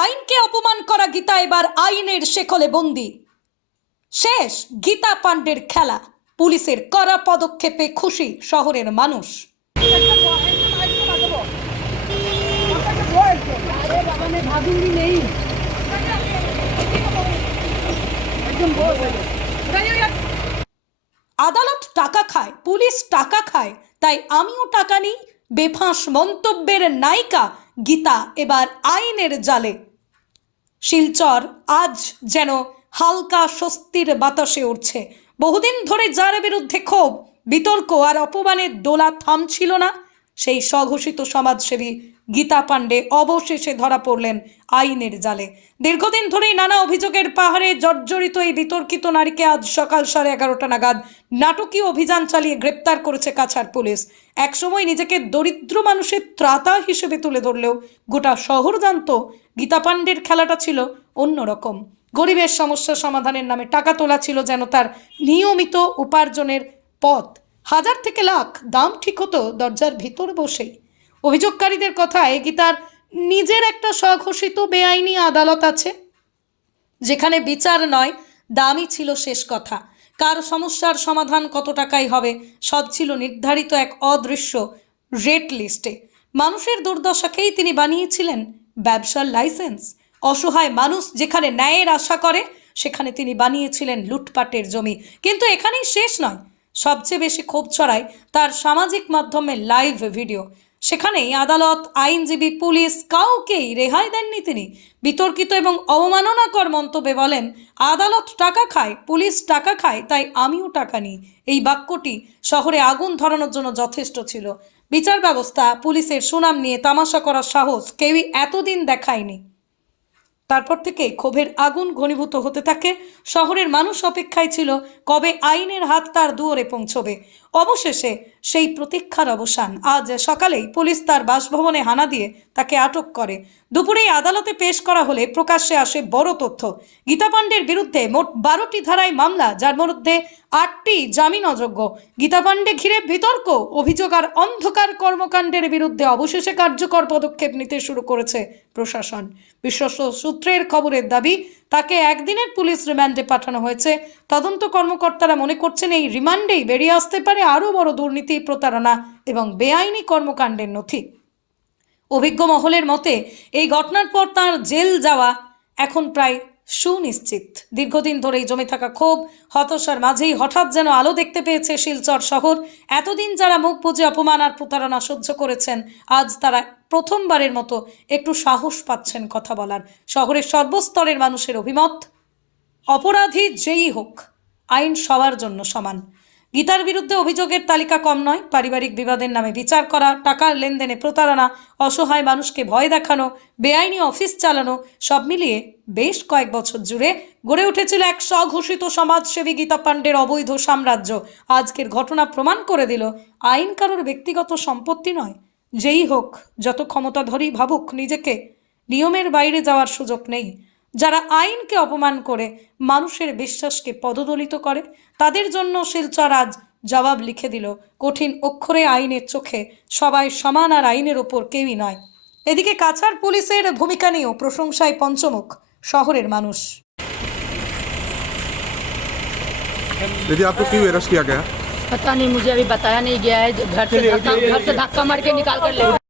আইনকে অপমান করা গীতা এবার আইনের শেকলে বন্দি। শেষ গীতা পাণ্ডের খেলা। পুলিশের কড়া পদক্ষেপে খুশি শহরের মানুষ। আদালত টাকা খায়, পুলিশ টাকা খায়, তাই আমিও টাকা নিই। বেফাঁস মন্তব্যের নায়িকা গীতা এবার আইনের জালে। শিলচর আজ যেন হালকা স্বস্তির বাতাসে উঠছে বহুদিন ধরে যার বিরুদ্ধে ক্ষোভ, বিতর্ক আর অপমানের দোলা থামছিল না, সেই স্বঘোষিত সমাজসেবী গীতা পাণ্ডে অবশেষে ধরা পড়লেন আইনের জালে। দীর্ঘদিন ধরেই নানা অভিযোগের পাহাড়ে জর্জরিত এই বিতর্কিত নারীকে আজ সকাল সাড়ে এগারোটা নাগাদ নাটকীয় অভিযান চালিয়ে গ্রেপ্তার করেছে কাছাড় পুলিশ। একসময় নিজেকে দরিদ্র মানুষের ত্রাতা হিসেবে তুলে ধরলেও গোটা শহর জানত গীতা পাণ্ডের খেলাটা ছিল অন্যরকম। গরিবের সমস্যা সমাধানের নামে টাকা তোলা ছিল যেন তার নিয়মিত উপার্জনের পথ। হাজার থেকে লাখ দাম ঠিক হতো দরজার ভিতর বসেই। অভিযোগকারীদের কথায় গীতার নিজের একটা স্বঘোষিত বেআইনি আদালত আছে? যেখানে বিচার নয়, দামই ছিল শেষ কথা। কার সমস্যার সমাধান কত টাকাই হবে, সব ছিল নির্ধারিত এক অদৃশ্য রেট লিস্টে। মানুষের দুর্দশাকেই তিনি বানিয়েছিলেন, ব্যবসার লাইসেন্স। অসহায় মানুষ যেখানে ন্যায়ের আশা করে, সেখানে তিনি বানিয়েছিলেন লুটপাটের জমি। কিন্তু এখানেই শেষ নয়। সবচেয়ে বেশি ক্ষোভ ছড়ায় তার সামাজিক মাধ্যমে লাইভ ভিডিও। সেখানেই আদালত আইনজীবী, পুলিশ কাউকেই রেহাই দেননি তিনি। বিতর্কিত এবং অবমাননাকর মন্তব্যে বলেন, আদালত টাকা খায়, পুলিশ টাকা খায়, তাই আমিও টাকা নিই। এই বাক্যটি শহরে আগুন ধরানোর জন্য যথেষ্ট ছিল। বিচার ব্যবস্থা, পুলিশের সুনাম নিয়ে তামাশা করার সাহস কেউই এতদিন দেখায়নি। তারপর থেকে ক্ষোভের আগুন ঘনীভূত হতে থাকে। শহরের মানুষ অপেক্ষায় ছিল কবে আইনের হাত তার দুয়ারে পৌঁছবে। অবশেষে সেই প্রতীক্ষার অবসান। আজ সকালেই পুলিশ তার বাসভবনে হানা দিয়ে তাকে আটক করে। দুপুরেই আদালতে পেশ করা হলে প্রকাশ্যে আসে বড় তথ্য। গীতা পাণ্ডের বিরুদ্ধে মোট বারোটি ধারায় মামলা, যার মধ্যে আটটি জামিন অযোগ্য গীতা পাণ্ডে ঘিরে বিতর্ক, অভিযোগ আর অন্ধকার কর্মকাণ্ডের বিরুদ্ধে অবশেষে কার্যকর পদক্ষেপ নিতে শুরু করেছে প্রশাসন। বিশ্বস্ত সূত্রের খবরের দাবি তাকে একদিনের পুলিশ রিমান্ডে পাঠানো হয়েছে। তদন্ত কর্মকর্তারা মনে করছেন এই রিমান্ডেই বেরিয়ে আসতে পারে আরও বড় দুর্নীতি, প্রতারণা এবং বেআইনি কর্মকাণ্ডের নথি। অভিজ্ঞ মহলের মতে, এই ঘটনার পর তার জেল যাওয়া এখন প্রায় সুনিশ্চিত। দীর্ঘদিন ধরেই জমে থাকা ক্ষোভ, হতাশার মাঝেই হঠাৎ যেন আলো দেখতে পেয়েছে শিলচর শহর। এতদিন যারা মুখ বুঝে অপমান আর প্রতারণা সহ্য করেছেন, আজ তারা প্রথমবারের মতো একটু সাহস পাচ্ছেন কথা বলার। শহরের সর্বস্তরের মানুষের অভিমত, অপরাধী যেই হোক, আইন সবার জন্য সমান। গীতার বিরুদ্ধে অভিযোগের তালিকা কম নয়, পারিবারিক বিবাদের নামে বিচার করা, টাকার লেনদেনে প্রতারণা, অসহায় মানুষকে ভয় দেখানো, বেআইনি অফিস চালানো, সব মিলিয়ে বেশ কয়েক বছর জুড়ে গড়ে উঠেছিল এক স্বঘোষিত সমাজসেবী গীতা পাণ্ডের অবৈধ সাম্রাজ্য। আজকের ঘটনা প্রমাণ করে দিল, আইন কারোর ব্যক্তিগত সম্পত্তি নয় যেই হোক যত ক্ষমতাধরই ভাবুক নিজেকে নিয়মের বাইরে যাওয়ার সুযোগ নেই যারা আইনকে অপমান করে মানুষের বিশ্বাসকে পদদলিত করে তাদের জন্য শিলচর আজ জবাব লিখে দিল কঠিন অক্ষরে আইনের চোখে সবাই সমান আর আইনের ওপর কেউই নয় এদিকে কাছাড় পুলিশের ভূমিকা নিয়েও প্রশংসায় পঞ্চমুখ শহরের মানুষ दीदी आपको क्यों अरेस्ट किया गया पता नहीं मुझे अभी बताया नहीं गया है घर से धक्का घर से धक्का मार के निकाल कर ले।